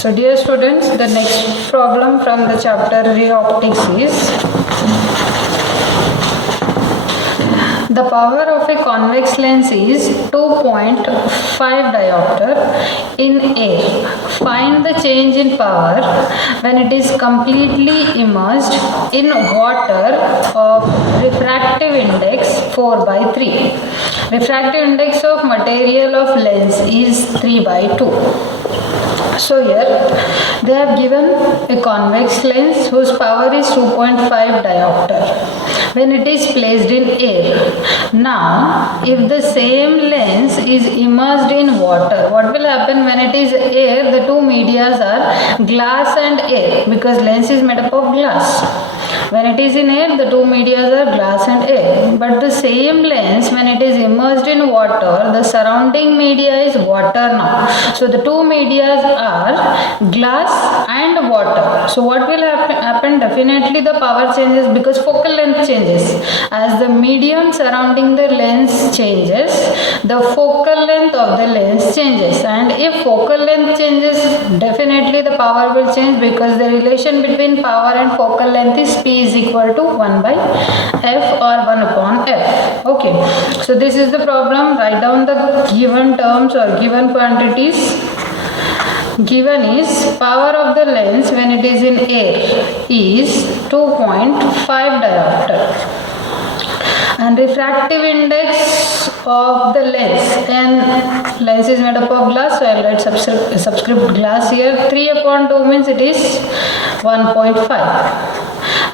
So dear students, the next problem from the chapter ray optics is the power of a convex lens is 2.5 diopter in air. Find the change in power when it is completely immersed in water of refractive index 4/3. Refractive index of material of lens is 3/2. So here they have given a convex lens whose power is 2.5 diopter when it is placed in air. Now if the same lens is immersed in water, what will happen when it is air? The two medias are glass and air because lens is made up of glass. When it is in air, the two medias are glass and air. But the same lens, when it is immersed in water, the surrounding media is water now. So the two medias are glass and water. So what will happen? Definitely the power changes because focal length changes. As the medium surrounding the lens changes, the focal length of the lens changes. And if focal length changes, definitely the power will change because the relation between power and focal length is P is equal to 1 by F or 1 upon F. Okay, so this is the problem. Write down the given terms or given quantities. Given is power of the lens when it is in air is 2.5 diopter. And refractive index of the lens, and lens is made up of glass, so I will write subscript glass here. 3/2 means it is 1.5.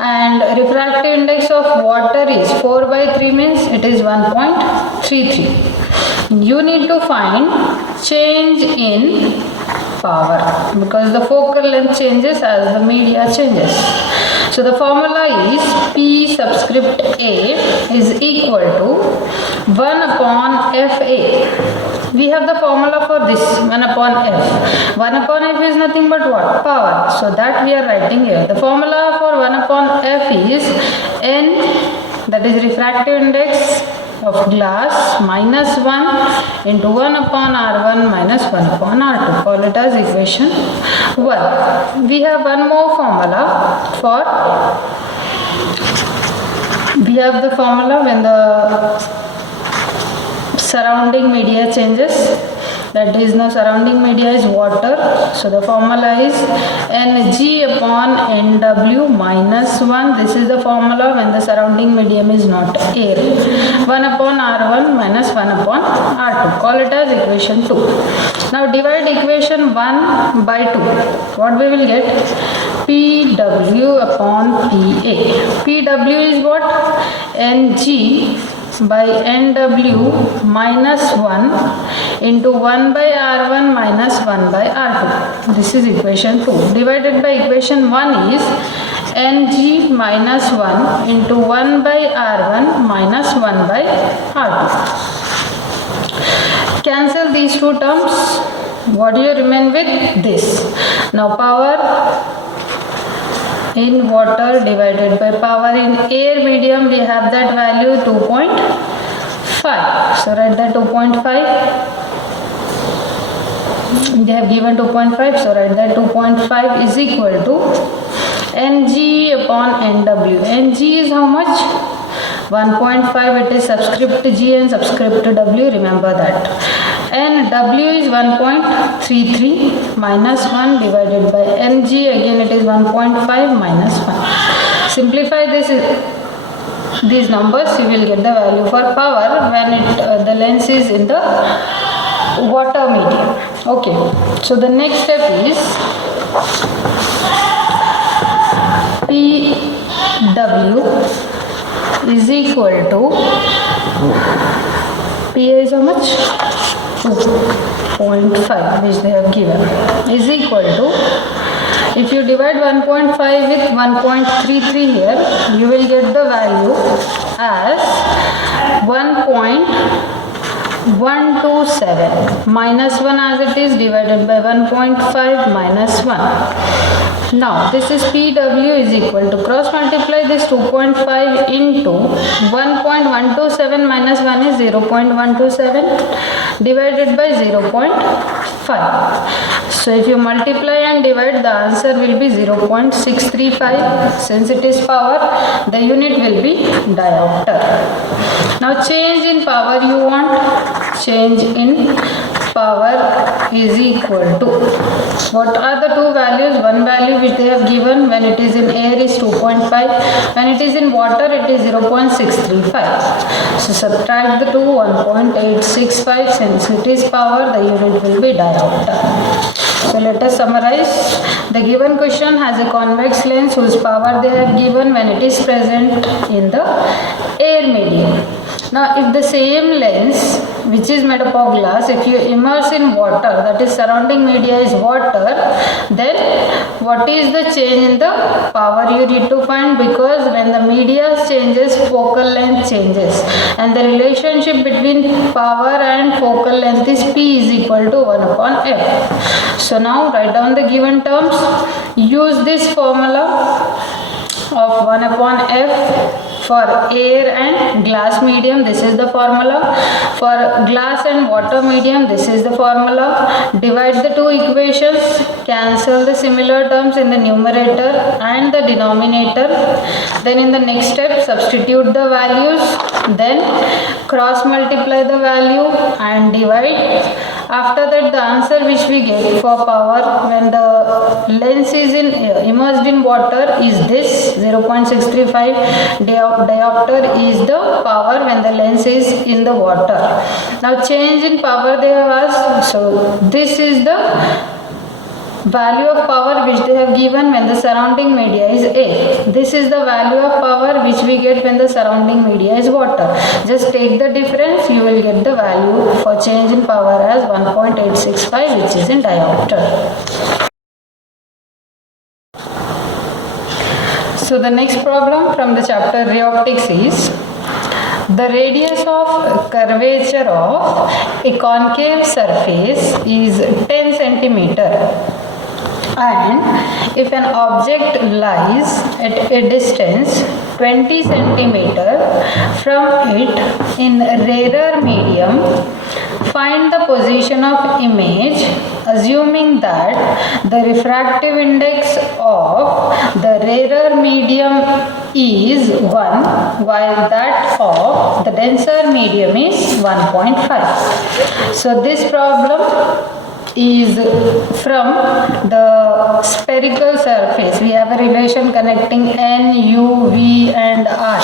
And refractive index of water is 4/3 means it is 1.33. You need to find change in power because the focal length changes as the media changes. So the formula is P subscript A is equal to 1 upon FA. We have the formula for this 1 upon F. 1 upon F is nothing but what? Power. So that we are writing here. The formula for 1 upon F is N, that is refractive index of glass, minus 1 into 1 upon R1 minus 1 upon R2. Call it as equation 1. We have one more formula for, we have the formula when the surrounding media changes. That is, now surrounding media is water. So the formula is Ng upon Nw minus 1. This is the formula when the surrounding medium is not air. 1 upon R1 minus 1 upon R2. Call it as equation 2. Now divide equation 1 by 2. What we will get? Pw upon Pa. Pw is what? Ng by Nw minus 1 into 1 by R1 minus 1 by R2. This is equation 2. Divided by equation 1 is Ng minus 1 into 1 by R1 minus 1 by R2. Cancel these two terms. What do you remain with? This. Now power in water divided by power in air medium, we have that value 2.5. So write that 2.5. They have given 2.5, so write that 2.5 is equal to Ng upon Nw. Ng is how much? 1.5. It is subscript G and subscript W. Remember that. And W is 1.33 minus 1 divided by Ng. Again it is 1.5 minus 1. Simplify these numbers. You will get the value for power when the lens is in the water medium. Okay. So the next step is Pw is equal to Pa is how much? 2.5 which they have given is equal to, if you divide 1.5 with 1.33 here, you will get the value as 1.127 minus 1 as it is divided by 1.5 minus 1. Now this is PW is equal to, cross multiply this 2.5 into 1.127 minus 1 is 0.127 divided by 0.5. So if you multiply and divide, the answer will be 0.635. Since it is power, the unit will be diopter. Now change in power you want. Change in power is equal to, what are the two values? One value which they have given when it is in air is 2.5, when it is in water it is 0.635. so subtract the two, 1.865. since it is power, the unit will be diopter. So let us summarize. The given question has a convex lens whose power they have given when it is present in the air medium. Now if the same lens which is made up of glass, if you immerse in water, that is surrounding media is water, then what is the change in the power you need to find, because when the media changes, focal length changes, and the relationship between power and focal length is P is equal to 1 upon F. So now write down the given terms. Use this formula of 1 upon F for air and glass medium. This is the formula. For glass and water medium, this is the formula. Divide the two equations, cancel the similar terms in the numerator and the denominator. Then in the next step, substitute the values, then cross multiply the value and divide. After that, the answer which we get for power when the lens is immersed in water is this 0.635. Diopter is the power when the lens is in the water. Now change in power they have asked. So this is the value of power which they have given when the surrounding media is air. This is the value of power which we get when the surrounding media is water. Just take the difference, you will get the value for change in power as 1.865, which is in diopter. So the next problem from the chapter Ray Optics is, the radius of curvature of a concave surface is 10 centimeter. And if an object lies at a distance 20 centimeter from it in rarer medium, find the position of image assuming that the refractive index of the rarer medium is 1 while that of the denser medium is 1.5. So this problem is from the spherical surface. We have a relation connecting N, U, V and R.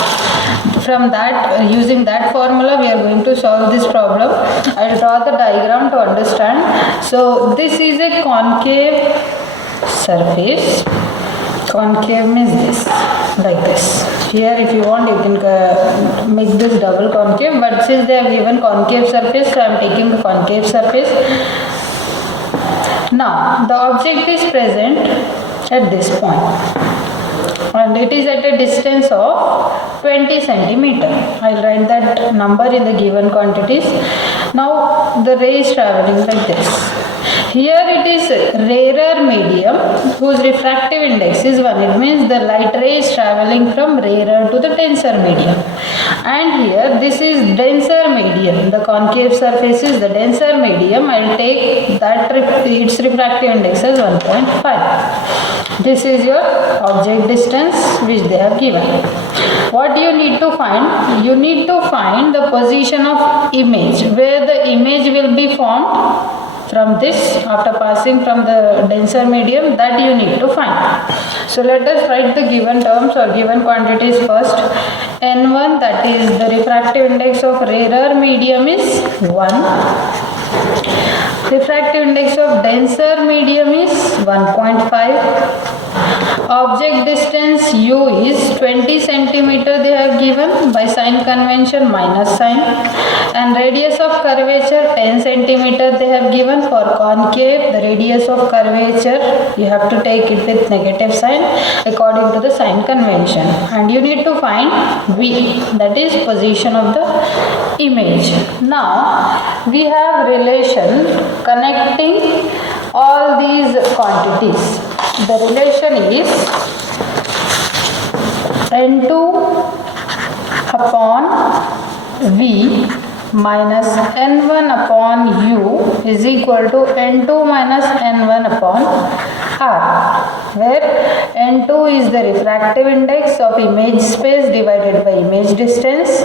From that, using that formula, we are going to solve this problem. I will draw the diagram to understand. So this is a concave surface. Concave means this, like this. Here if you want, you can make this double concave, but since they have given concave surface, so I am taking the concave surface. Now the object is present at this point and it is at a distance of 20 centimeter. I will write that number in the given quantities. Now the ray is traveling like this. Here it is rarer medium whose refractive index is 1. It means the light ray is traveling from rarer to the denser medium. And here this is denser medium. The concave surface is the denser medium. I will take that its refractive index as 1.5. This is your object distance which they have given. What you need to find? You need to find the position of image, where the image will be formed from this after passing from the denser medium, that you need to find. So let us write the given terms or given quantities first. N1, that is the refractive index of rarer medium is 1. Refractive index of denser medium is 1.5. Object distance U is 20 centimeter they have given, by sign convention minus sign, and radius of curvature 10 centimeter they have given. For concave, the radius of curvature you have to take it with negative sign according to the sign convention, and you need to find V, that is position of the image. Now we have relation connecting all these quantities. the relation is N2 upon V minus N1 upon U is equal to N2 minus N1 upon R, where N2 is the refractive index of image space divided by image distance,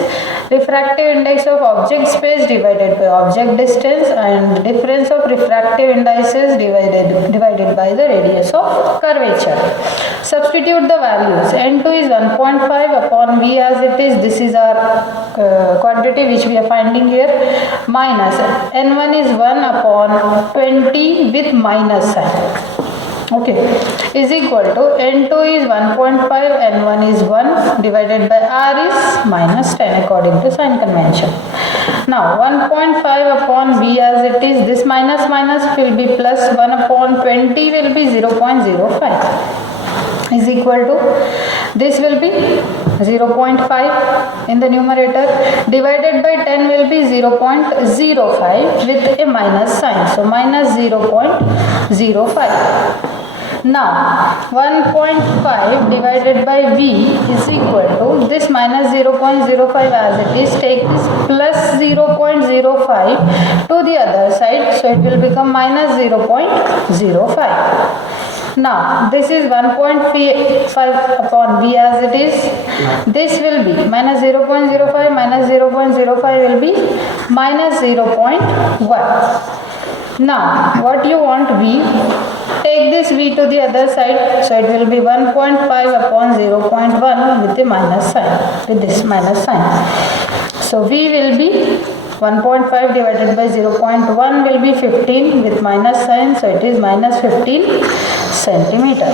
refractive index of object space divided by object distance, and difference of refractive indices divided by the radius of curvature. Substitute the values. N2 is 1.5 upon V as it is. This is our quantity which we are finding here, minus N1 is 1 upon 20 with minus sign. Okay, is equal to N2 is 1.5, N1 is 1 divided by R is minus 10 according to sign convention. Now 1.5 upon V as it is, this minus will be plus, 1 upon 20 will be 0.05 is equal to, this will be 0.5 in the numerator, divided by 10 will be 0.05 with a minus sign, so minus 0.05. Now 1.5 divided by V is equal to, this minus 0.05 as it is, take this plus 0.05 to the other side, so it will become minus 0.05. Now this is 1.5 upon V as it is, this will be minus 0.05 minus 0.05 will be minus 0.1. Now what you want V, take this V to the other side, so it will be 1.5 upon 0.1 with the minus sign, with this minus sign. So V will be 1.5 divided by 0.1 will be 15 with minus sign, so it is minus 15 centimeter.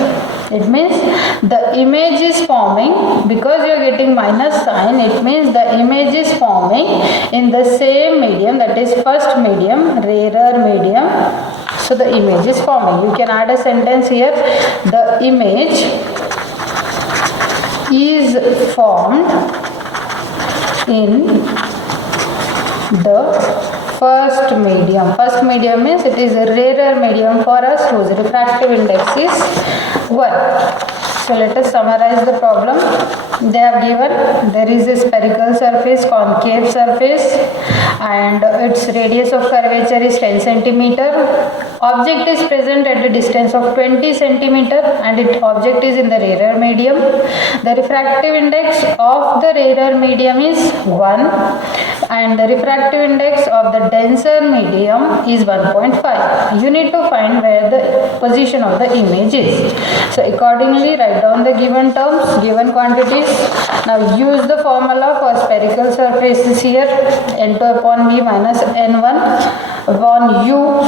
It means the image is forming, because you are getting minus sign, it means the image is forming in the same medium, that is first medium, rarer medium. So the image is forming. You can add a sentence here, the image is formed in the first medium. First medium means it is a rarer medium for us whose refractive index is 1. So let us summarize the problem. They have given there is a spherical surface, concave surface, and its radius of curvature is 10 centimeter. Object is present at a distance of 20 centimeter and its object is in the rarer medium. The refractive index of the rarer medium is 1 and the refractive index of the denser medium is 1.5. You need to find where the position of the image is. So accordingly write down the given terms, given quantities. Now use the formula for spherical surfaces here. N2 upon V minus N1 upon U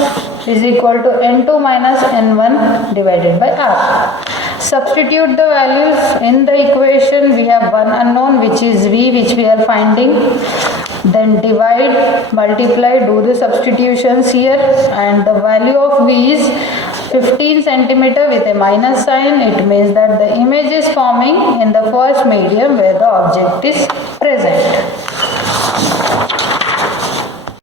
is equal to N2 minus N1 divided by R. Substitute the values in the equation. We have one unknown which is V, which we are finding. Then divide, multiply, do the substitutions here, and the value of V is 15 centimeter with a minus sign. It means that the image is forming in the first medium where the object is present.